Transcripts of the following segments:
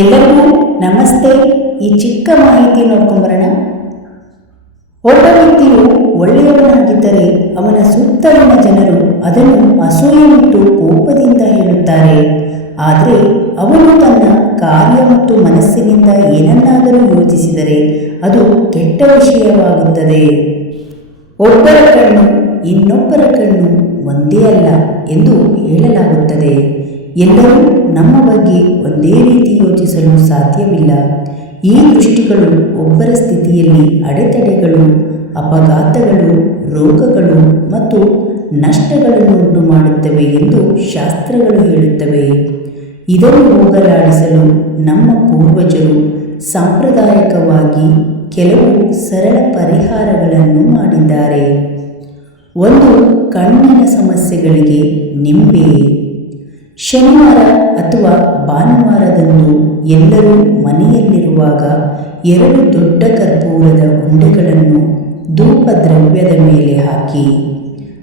ಎಲ್ಲರಿಗೂ ನಮಸ್ತೆ. ಈ ಚಿಕ್ಕ ಮಾಹಿತಿ ನೋಡ್ಕೊಂಬರೋಣ ಒಬ್ಬ ವ್ಯಕ್ತಿಯು ಒಳ್ಳೆಯವನಾಗಿದ್ದರೆ ಅವನ ಸುತ್ತಲಿನ ಜನರು ಅದನ್ನು ಅಸೂಯೆ ಮತ್ತು ಕೋಪದಿಂದ ಹೇಳುತ್ತಾರೆ. ಆದರೆ ಅವನು ತನ್ನ ಕಾರ್ಯ ಮತ್ತು ಮನಸ್ಸಿನಿಂದ ಏನನ್ನಾದರೂ ಯೋಚಿಸಿದರೆ ಅದು ಕೆಟ್ಟ ವಿಷಯವಾಗುತ್ತದೆ. ಒಬ್ಬರ ಕಣ್ಣು ಇನ್ನೊಬ್ಬರ ಕಣ್ಣು ಒಂದೇ ಅಲ್ಲ ಎಂದು ಹೇಳಲಾಗುತ್ತದೆ. ಎಲ್ಲರೂ ನಮ್ಮ ಬಗ್ಗೆ ಒಂದೇ ರೀತಿ ಯೋಚಿಸಲು ಸಾಧ್ಯವಿಲ್ಲ. ಈ ದೃಷ್ಟಿಗಳು ಒಬ್ಬರ ಸ್ಥಿತಿಯಲ್ಲಿ ಅಡೆತಡೆಗಳು, ಅಪಘಾತಗಳು, ರೋಗಗಳು ಮತ್ತು ನಷ್ಟಗಳನ್ನು ಉಂಟು ಮಾಡುತ್ತವೆ ಎಂದು ಶಾಸ್ತ್ರಗಳು ಹೇಳುತ್ತವೆ. ಇದನ್ನು ಹೋಗಲಾಡಿಸಲು ನಮ್ಮ ಪೂರ್ವಜರು ಸಾಂಪ್ರದಾಯಿಕವಾಗಿ ಕೆಲವು ಸರಳ ಪರಿಹಾರಗಳನ್ನು ಮಾಡಿದ್ದಾರೆ. ಒಂದು ಕಣ್ಣಿನ ಸಮಸ್ಯೆಗಳಿಗೆ ನಿಂಬೆ. ಶನಿವಾರ ಅಥವಾ ಭಾನುವಾರದಂದು ಎಲ್ಲರೂ ಮನೆಯಲ್ಲಿರುವಾಗ ಎರಡು ದೊಡ್ಡ ಕರ್ಪೂರದ ಉಂಡೆಗಳನ್ನು ಧೂಪ ದ್ರವ್ಯದ ಮೇಲೆ ಹಾಕಿ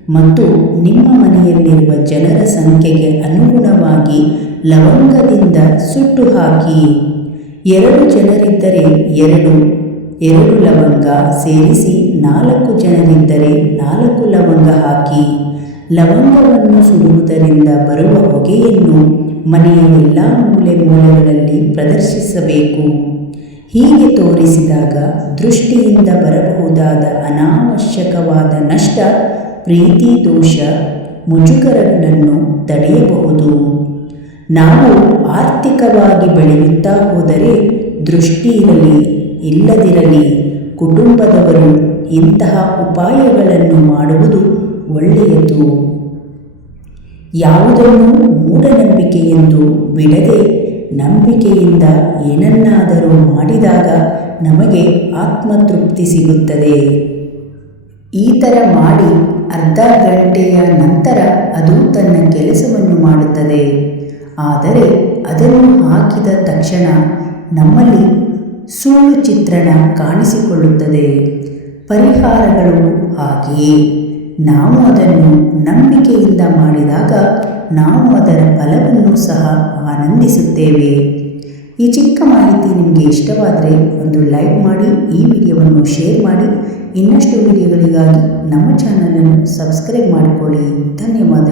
ಮತ್ತು ನಿಮ್ಮ ಮನೆಯಲ್ಲಿರುವ ಜನರ ಸಂಖ್ಯೆಗೆ ಅನುಗುಣವಾಗಿ ಲವಂಗದಿಂದ ಸುಟ್ಟು ಹಾಕಿ. ಎರಡು ಜನರಿದ್ದರೆ ಎರಡು ಎರಡು ಲವಂಗ ಸೇರಿಸಿ ನಾಲ್ಕು ಜನರಿದ್ದರೆ ನಾಲ್ಕು ಲವಂಗ ಹಾಕಿ, ಲವಂಗವನ್ನು ಸುಡುವುದರಿಂದ ಬರುವ ಹೊಗೆಯನ್ನು ಮನೆಯ ಎಲ್ಲ ಮೂಲೆ ಮೂಲೆಗಳಲ್ಲಿ ಪ್ರದರ್ಶಿಸಬೇಕು. ಹೀಗೆ ತೋರಿಸಿದಾಗ ದೃಷ್ಟಿಯಿಂದ ಬರಬಹುದಾದ ಅನಾವಶ್ಯಕವಾದ ನಷ್ಟ, ಪ್ರೀತಿ, ದೋಷ, ಮುಜುಗರಗಳನ್ನು ತಡೆಯಬಹುದು. ನಾವು ಆರ್ಥಿಕವಾಗಿ ಬೆಳೆಯುತ್ತಾ ಹೋದರೆ ದೃಷ್ಟಿ ಇರಲಿ, ಇಲ್ಲದಿರಲಿ, ಕುಟುಂಬದವರು ಇಂತಹ ಉಪಾಯಗಳನ್ನು ಮಾಡುವುದು ಒಳ್ಳೆಯದು. ಯಾವುದನ್ನು ಮೂಢನಂಬಿಕೆ ಎಂದು ಬಿಡದೆ ನಂಬಿಕೆಯಿಂದ ಏನನ್ನಾದರೂ ಮಾಡಿದಾಗ ನಮಗೆ ಆತ್ಮತೃಪ್ತಿ ಸಿಗುತ್ತದೆ. ಈ ಥರ ಮಾಡಿ ಅರ್ಧ ಗಂಟೆಯ ನಂತರ ಅದು ತನ್ನ ಕೆಲಸವನ್ನು ಮಾಡುತ್ತದೆ. ಆದರೆ ಅದನ್ನು ಹಾಕಿದ ತಕ್ಷಣ ನಮ್ಮಲ್ಲಿ ಸುಳ್ಳು ಚಿತ್ರಣ ಕಾಣಿಸಿಕೊಳ್ಳುತ್ತದೆ. ಪರಿಹಾರಗಳು ಹಾಗೆಯೇ. ನಾವು ಅದನ್ನು ನಂಬಿಕೆಯಿಂದ ಮಾಡಿದಾಗ ನಾವು ಅದರ ಫಲವನ್ನು ಸಹ ಆನಂದಿಸುತ್ತೇವೆ. ಈ ಚಿಕ್ಕ ಮಾಹಿತಿ ನಿಮಗೆ ಇಷ್ಟವಾದರೆ ಒಂದು ಲೈಕ್ ಮಾಡಿ, ಈ ವಿಡಿಯೋವನ್ನು ಶೇರ್ ಮಾಡಿ. ಇನ್ನಷ್ಟು ವಿಡಿಯೋಗಳಿಗಾಗಿ ನಮ್ಮ ಚಾನಲನ್ನು ಸಬ್ಸ್ಕ್ರೈಬ್ ಮಾಡಿಕೊಳ್ಳಿ. ಧನ್ಯವಾದಗಳು.